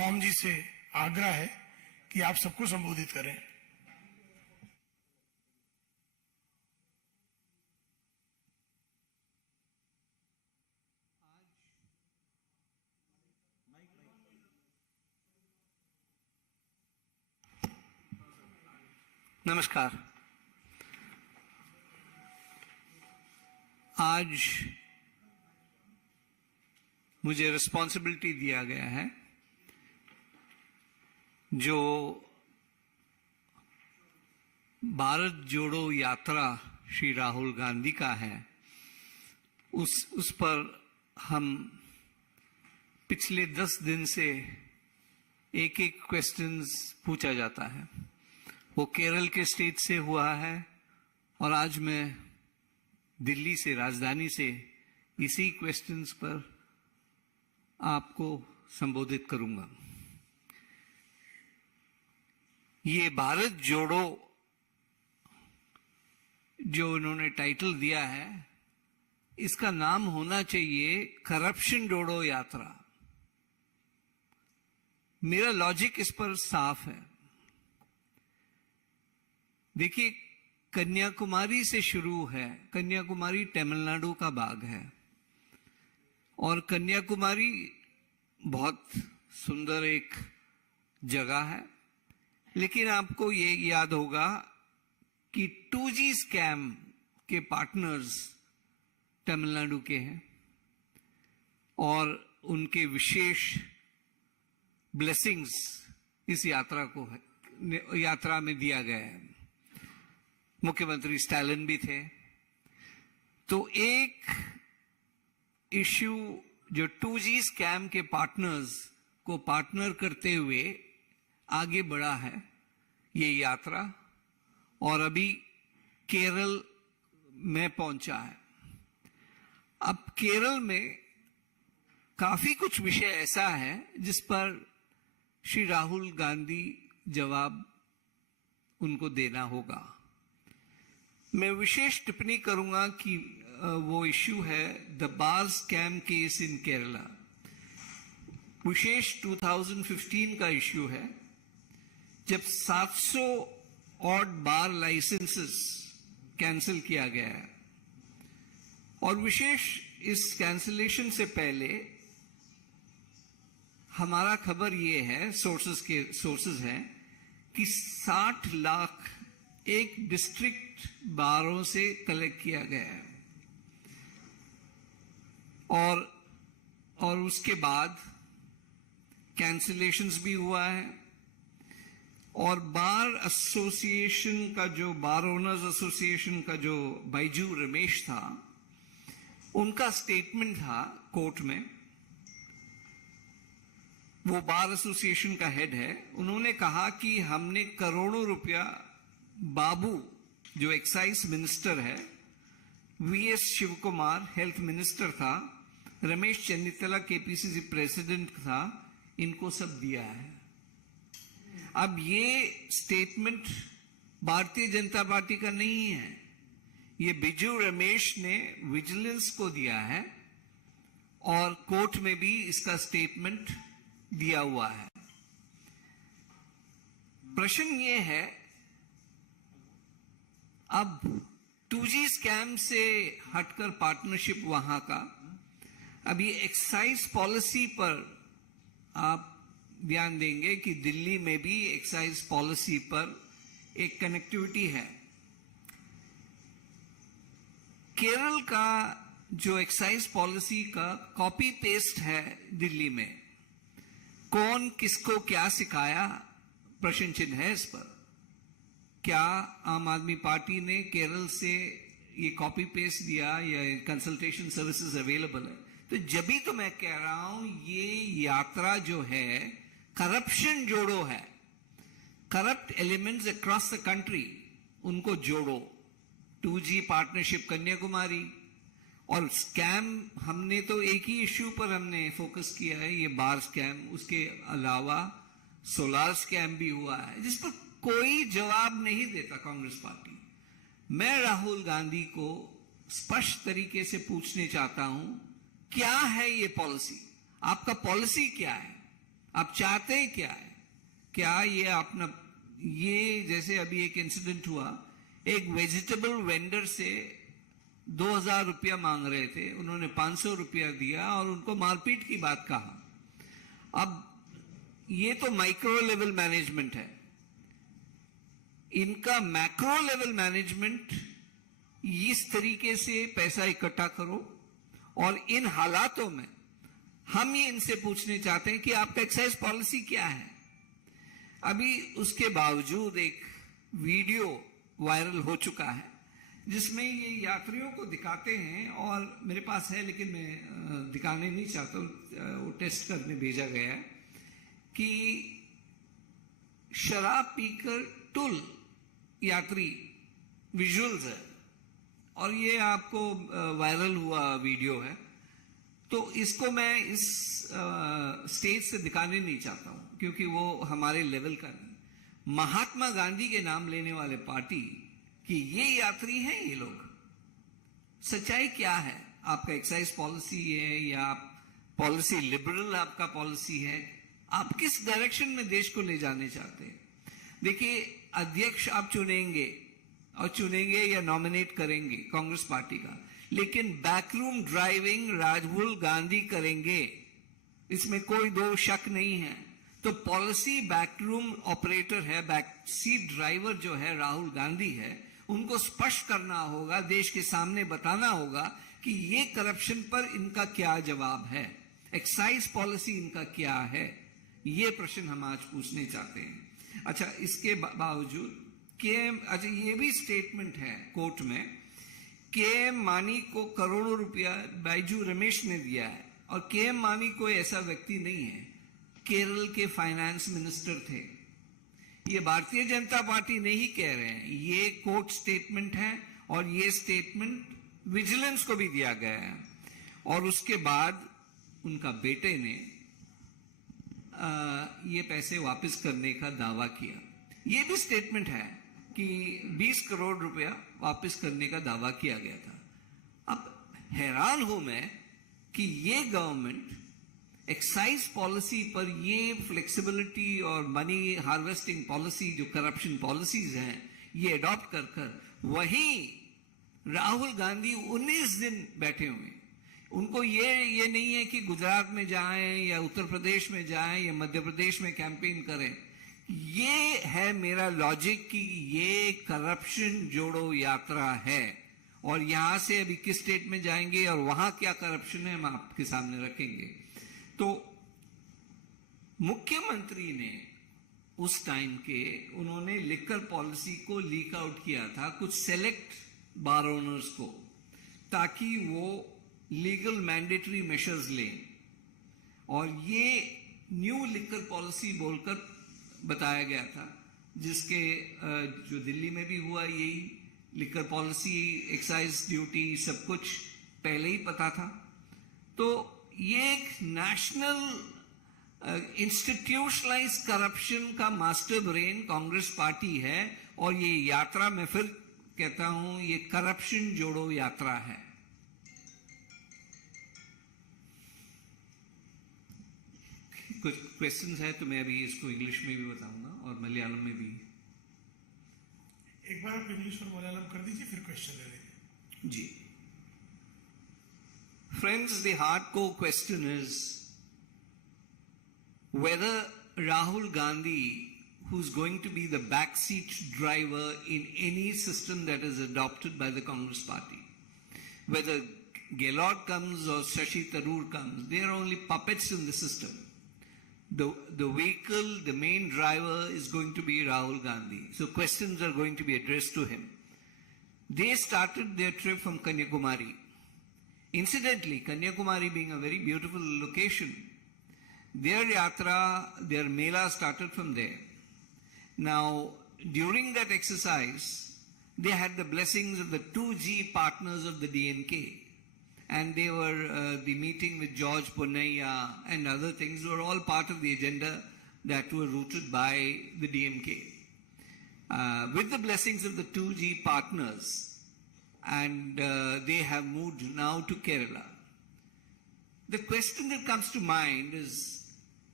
Tom जी से आग्रह है कि आप सबको संबोधित करें। नमस्कार। आज मुझे रिस्पॉन्सिबिलिटी दिया गया है जो भारत जोड़ो यात्रा श्री राहुल गांधी का है, उस पर हम पिछले 10 दिन से एक एक क्वेश्चंस पूछा जाता है। वो केरल के स्टेट से हुआ है और आज मैं दिल्ली से, राजधानी से इसी क्वेश्चंस पर आपको संबोधित करूंगा। ये भारत जोड़ो जो इन्होंने टाइटल दिया है, इसका नाम होना चाहिए करप्शन जोड़ो यात्रा। मेरा लॉजिक इस पर साफ है। देखिए, कन्याकुमारी से शुरू है। कन्याकुमारी तमिलनाडु का भाग है और कन्याकुमारी बहुत सुंदर एक जगह है, लेकिन आपको ये याद होगा कि 2G स्कैम के पार्टनर्स तमिलनाडु के हैं और उनके विशेष ब्लेसिंग्स इस यात्रा में दिया गया है। मुख्यमंत्री स्टालिन भी थे। तो एक इश्यू जो 2G स्कैम के पार्टनर्स को पार्टनर करते हुए आगे बढ़ा है ये यात्रा, और अभी केरल में पहुंचा है। अब केरल में काफी कुछ विषय ऐसा है जिस पर श्री राहुल गांधी जवाब उनको देना होगा। मैं विशेष टिप्पणी करूंगा कि वो इश्यू है the bar scam case in Kerala. विशेष 2015 का इश्यू है जब 700 ऑड बार लाइसेंसेस कैंसिल किया गया है। और विशेष इस कैंसिलेशन से पहले हमारा खबर ये है, सोर्सेस हैं कि 60 लाख एक डिस्ट्रिक्ट बारों से कलेक्ट किया गया है। और उसके बाद कैंसिलेशंस भी हुआ है। और बार एसोसिएशन का जो बार ओनर्स एसोसिएशन का जो बैजू रमेश था, उनका स्टेटमेंट था कोर्ट में। वो बार एसोसिएशन का हेड है। उन्होंने कहा कि हमने करोड़ों रुपया बाबू जो एक्साइज मिनिस्टर है, VS Shiv Kumar health minister था, रमेश चन्नीतला केपीसीसी प्रेसिडेंट था, इनको सब दिया है। अब ये स्टेटमेंट भारतीय जनता पार्टी का नहीं है, ये बिजू रमेश ने विजिलेंस को दिया है और कोर्ट में भी इसका स्टेटमेंट दिया हुआ है। प्रश्न ये है, अब 2G स्कैम से हटकर पार्टनरशिप वहां का, अभी एक्साइज पॉलिसी पर आप ध्यान देंगे कि दिल्ली में भी एक्साइज पॉलिसी पर एक कनेक्टिविटी है। केरल का जो एक्साइज पॉलिसी का कॉपी पेस्ट है दिल्ली में, कौन किसको क्या सिखाया, प्रश्न चिन्ह है इस पर। क्या आम आदमी पार्टी ने केरल से ये कॉपी पेस्ट दिया या कंसल्टेशन सर्विसेज अवेलेबल है? तो जब भी तो मैं कह रहा हूं ये यात्रा जो है करप्शन जोड़ो है। Corrupt elements across the country, उनको जोड़ो। 2G पार्टनरशिप कन्याकुमारी और स्कैम, हमने तो एक ही इश्यू पर हमने फोकस किया है, ये बार स्कैम। उसके अलावा सोलार स्कैम भी हुआ है जिस पर कोई जवाब नहीं देता कांग्रेस पार्टी। मैं राहुल गांधी को स्पष्ट तरीके से पूछने चाहता हूं, क्या है ये पॉलिसी? आपका पॉलिसी क्या है? आप चाहते हैं क्या है? क्या ये अपना, ये जैसे अभी एक इंसिडेंट हुआ, एक वेजिटेबल वेंडर से 2000 रुपया मांग रहे थे, उन्होंने 500 रुपया दिया और उनको मारपीट की बात कहा। अब ये तो माइक्रो लेवल मैनेजमेंट है, इनका मैक्रो लेवल मैनेजमेंट, इस तरीके से पैसा इकट्ठा करो। और इन हालातों में हम ये इनसे पूछने चाहते हैं कि आपका एक्साइज पॉलिसी क्या है। अभी उसके बावजूद एक वीडियो वायरल हो चुका है जिसमें ये यात्रियों को दिखाते हैं, और मेरे पास है लेकिन मैं दिखाने नहीं चाहता हूं, वो टेस्ट करने भेजा गया है, कि शराब पीकर टुल यात्री विजुअल्स है, और ये आपको वायरल हुआ वीडियो है। तो इसको मैं इस स्टेज से दिखाने नहीं चाहता हूं क्योंकि वो हमारे लेवल का नहीं। महात्मा गांधी के नाम लेने वाले पार्टी कि ये यात्री हैं ये लोग। सच्चाई क्या है? आपका एक्साइज पॉलिसी है या पॉलिसी लिबरल आपका पॉलिसी है? आप किस डायरेक्शन में देश को ले जाने चाहते हैं? देखिए, अध्यक्ष आप चुनेंगे और चुनेंगे या नॉमिनेट करेंगे कांग्रेस पार्टी का, लेकिन बैकरूम ड्राइविंग राहुल गांधी करेंगे, इसमें कोई दो शक नहीं है। तो पॉलिसी बैकरूम ऑपरेटर है, बैक सीट ड्राइवर जो है राहुल गांधी है, उनको स्पष्ट करना होगा, देश के सामने बताना होगा कि ये करप्शन पर इनका क्या जवाब है, एक्साइज पॉलिसी इनका क्या है। ये प्रश्न हम आज पूछने चाहते हैं। अच्छा, इसके बावजूद अच्छा, ये भी स्टेटमेंट है कोर्ट में, के मानी को करोड़ों रुपया बाइजू रमेश ने दिया है, और के मानी कोई ऐसा व्यक्ति नहीं है, केरल के फाइनेंस मिनिस्टर थे। ये भारतीय जनता पार्टी नहीं कह रहे हैं, ये कोर्ट स्टेटमेंट है, और ये स्टेटमेंट विजिलेंस को भी दिया गया है। और उसके बाद उनका बेटे ने ये पैसे वापस करने का दावा किया। ये भी स्टेटमेंट है कि 20 करोड़ रुपया वापस करने का दावा किया गया था। अब हैरान हूं मैं कि ये गवर्नमेंट एक्साइज पॉलिसी पर ये फ्लेक्सिबिलिटी और मनी हार्वेस्टिंग पॉलिसी, जो करप्शन पॉलिसीज हैं, ये अडॉप्ट कर कर वहीं राहुल गांधी 19 दिन बैठे हुए। उनको ये नहीं है कि गुजरात में जाएं या उत्तर प्रदेश में जाएं या मध्य प्रदेश में कैंपेन करें। ये है मेरा लॉजिक कि ये करप्शन जोड़ो यात्रा है, और यहां से अभी किस स्टेट में जाएंगे और वहां क्या करप्शन है हम आपके सामने रखेंगे। तो मुख्यमंत्री ने उस टाइम के, उन्होंने लिकर पॉलिसी को लीक आउट किया था कुछ सेलेक्ट बार ओनर्स को, ताकि वो लीगल मैंडेटरी मेजर्स लें, और ये न्यू लिकर पॉलिसी बोलकर बताया गया था, जिसके जो दिल्ली में भी हुआ, यही लिकर पॉलिसी, एक्साइज ड्यूटी, सब कुछ पहले ही पता था। तो ये एक नेशनल इंस्टीट्यूशनलाइज करप्शन का मास्टर ब्रेन कांग्रेस पार्टी है, और ये यात्रा, मैं फिर कहता हूं, ये करप्शन जोड़ो यात्रा है। कुछ क्वेश्चंस है तो मैं अभी इसको इंग्लिश में भी बताऊंगा और मलयालम में भी। एक बार आप इंग्लिश और मलयालम कर दीजिए, फिर क्वेश्चन ले लेंगे। जी। Friends, the hardcore question is whether Rahul Gandhi, who's going to be the backseat driver in any system that is adopted by the Congress party, whether Gehlot comes or Shashi Tharoor comes, they are only puppets in the system. The vehicle, the main driver is going to be Rahul Gandhi. So questions are going to be addressed to him. They started their trip from Kanyakumari. Incidentally, Kanyakumari being a very beautiful location, their yatra, their mela started from there. Now, during that exercise, they had the blessings of the 2G partners of the DMK. And they were, the meeting with George Ponnaiya and other things were all part of the agenda that were rooted by the DMK. With the blessings of the 2G partners, and they have moved now to Kerala. The question that comes to mind is,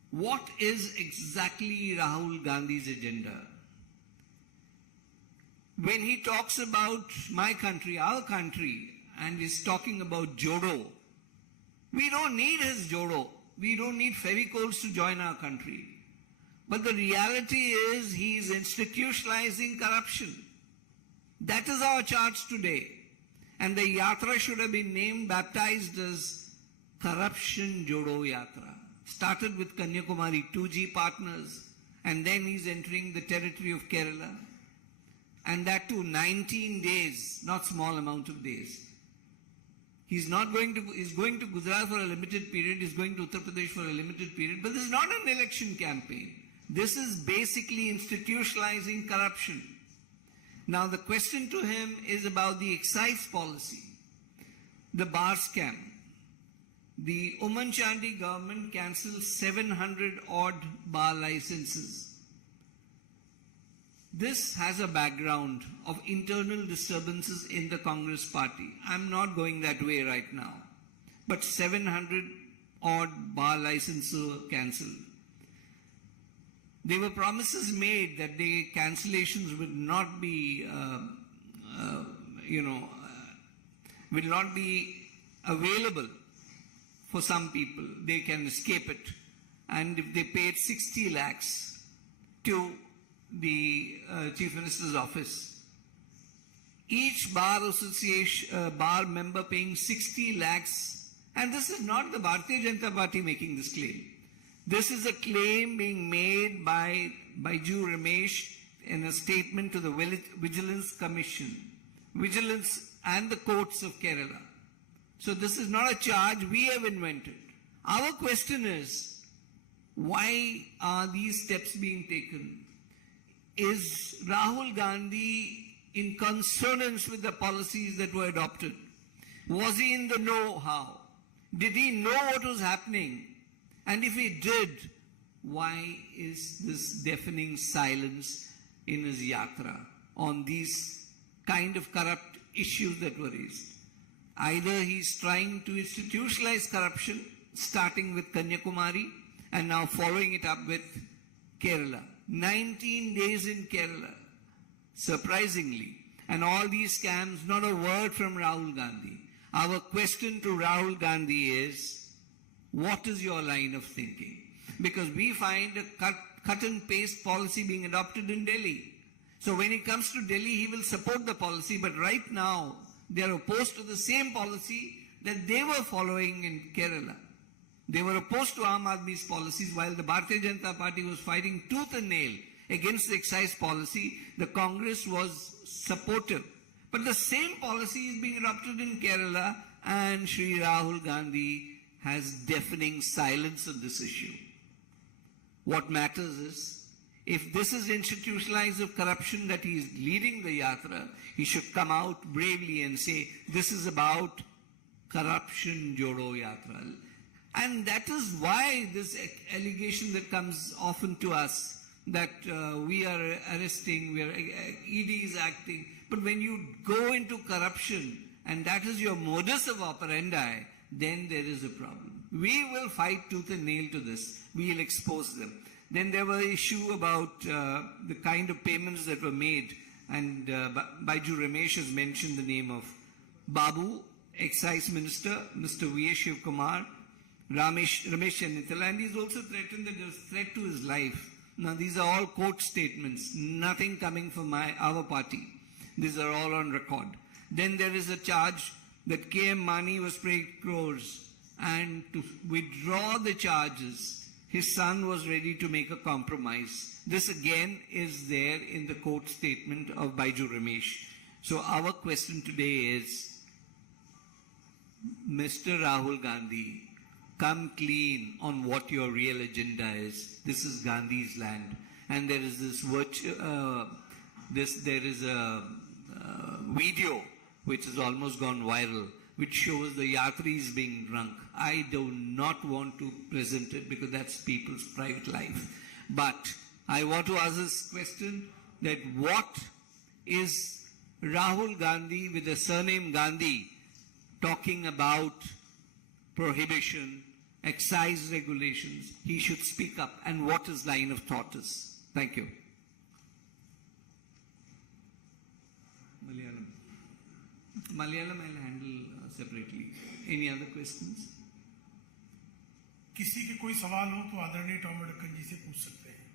What is exactly Rahul Gandhi's agenda? When he talks about my country, our country, and is talking about Jodo, we don't need his Jodo. We don't need Fevicols to join our country. But the reality is he is institutionalizing corruption. That is our charge today. And the Yatra should have been named, baptized as Corruption Jodo Yatra. Started with Kanyakumari 2G partners, and then he's entering the territory of Kerala. And that too 19 days, not small amount of days. He's going to Gujarat for a limited period, he's going to Uttar Pradesh for a limited period, but this is not an election campaign. This is basically institutionalizing corruption. Now the question to him is about the excise policy, the bar scam. The Oman Chandy government cancelled 700 odd bar licenses. This has a background of internal disturbances in the Congress party. I'm not going that way right now. But 700 odd bar licenses were cancelled. There were promises made that the cancellations would not be, will not be available for some people. They can escape it. And if they paid 60 lakhs to the Chief Minister's office, each bar association, bar member paying 60 lakhs, and this is not the Bharatiya Janata Party making this claim. This is a claim being made by Baiju Ramesh in a statement to the Vigilance Commission, Vigilance and the courts of Kerala. So this is not a charge we have invented. Our question is, why are these steps being taken? Is Rahul Gandhi in consonance with the policies that were adopted? Was he in the know-how? Did he know what was happening? And if he did, why is this deafening silence in his yatra on these kind of corrupt issues that were raised? Either he's trying to institutionalize corruption, starting with Kanyakumari and now following it up with Kerala. 19 days in Kerala, surprisingly. And all these scams, not a word from Rahul Gandhi. Our question to Rahul Gandhi is, what is your line of thinking? Because we find a cut and paste policy being adopted in Delhi. So when he comes to Delhi, he will support the policy, but right now, they are opposed to the same policy that they were following in Kerala. They were opposed to Aam Aadmi's policies while the Bharatiya Janata Party was fighting tooth and nail against the excise policy. The Congress was supportive. But the same policy is being adopted in Kerala, and Shri Rahul Gandhi has deafening silence on this issue. What matters is, if this is institutionalized of corruption that he is leading the yatra, he should come out bravely and say, this is about corruption Jodo Yatra. And that is why this allegation that comes often to us, that we are arresting, ED is acting. But when you go into corruption, and that is your modus of operandi, then there is a problem. We will fight tooth and nail to this. We will expose them. Then there were issue about the kind of payments that were made, and Baiju Ramesh has mentioned the name of Babu, Excise Minister, Mr. V. Shiv Kumar, Ramesh Chennithala, and he's also threatened that there's a threat to his life. Now these are all court statements, nothing coming from our party. These are all on record. Then there is a charge that KM Mani was paid crores, and to withdraw the charges, his son was ready to make a compromise. This again is there in the court statement of Baiju Ramesh. So our question today is, Mr. Rahul Gandhi, come clean on what your real agenda is. This is Gandhi's land. And there is this video which has almost gone viral, which shows the yatris being drunk. I do not want to present it because that's people's private life. But I want to ask this question, that what is Rahul Gandhi with the surname Gandhi talking about prohibition excise regulations, he should speak up and what his line of thought is. Thank you. Malayalam I'll handle separately. Any other questions? किसी के कोई सवाल हो तो आदरणीय Tom अडकन जी से पूछ सकते हैं.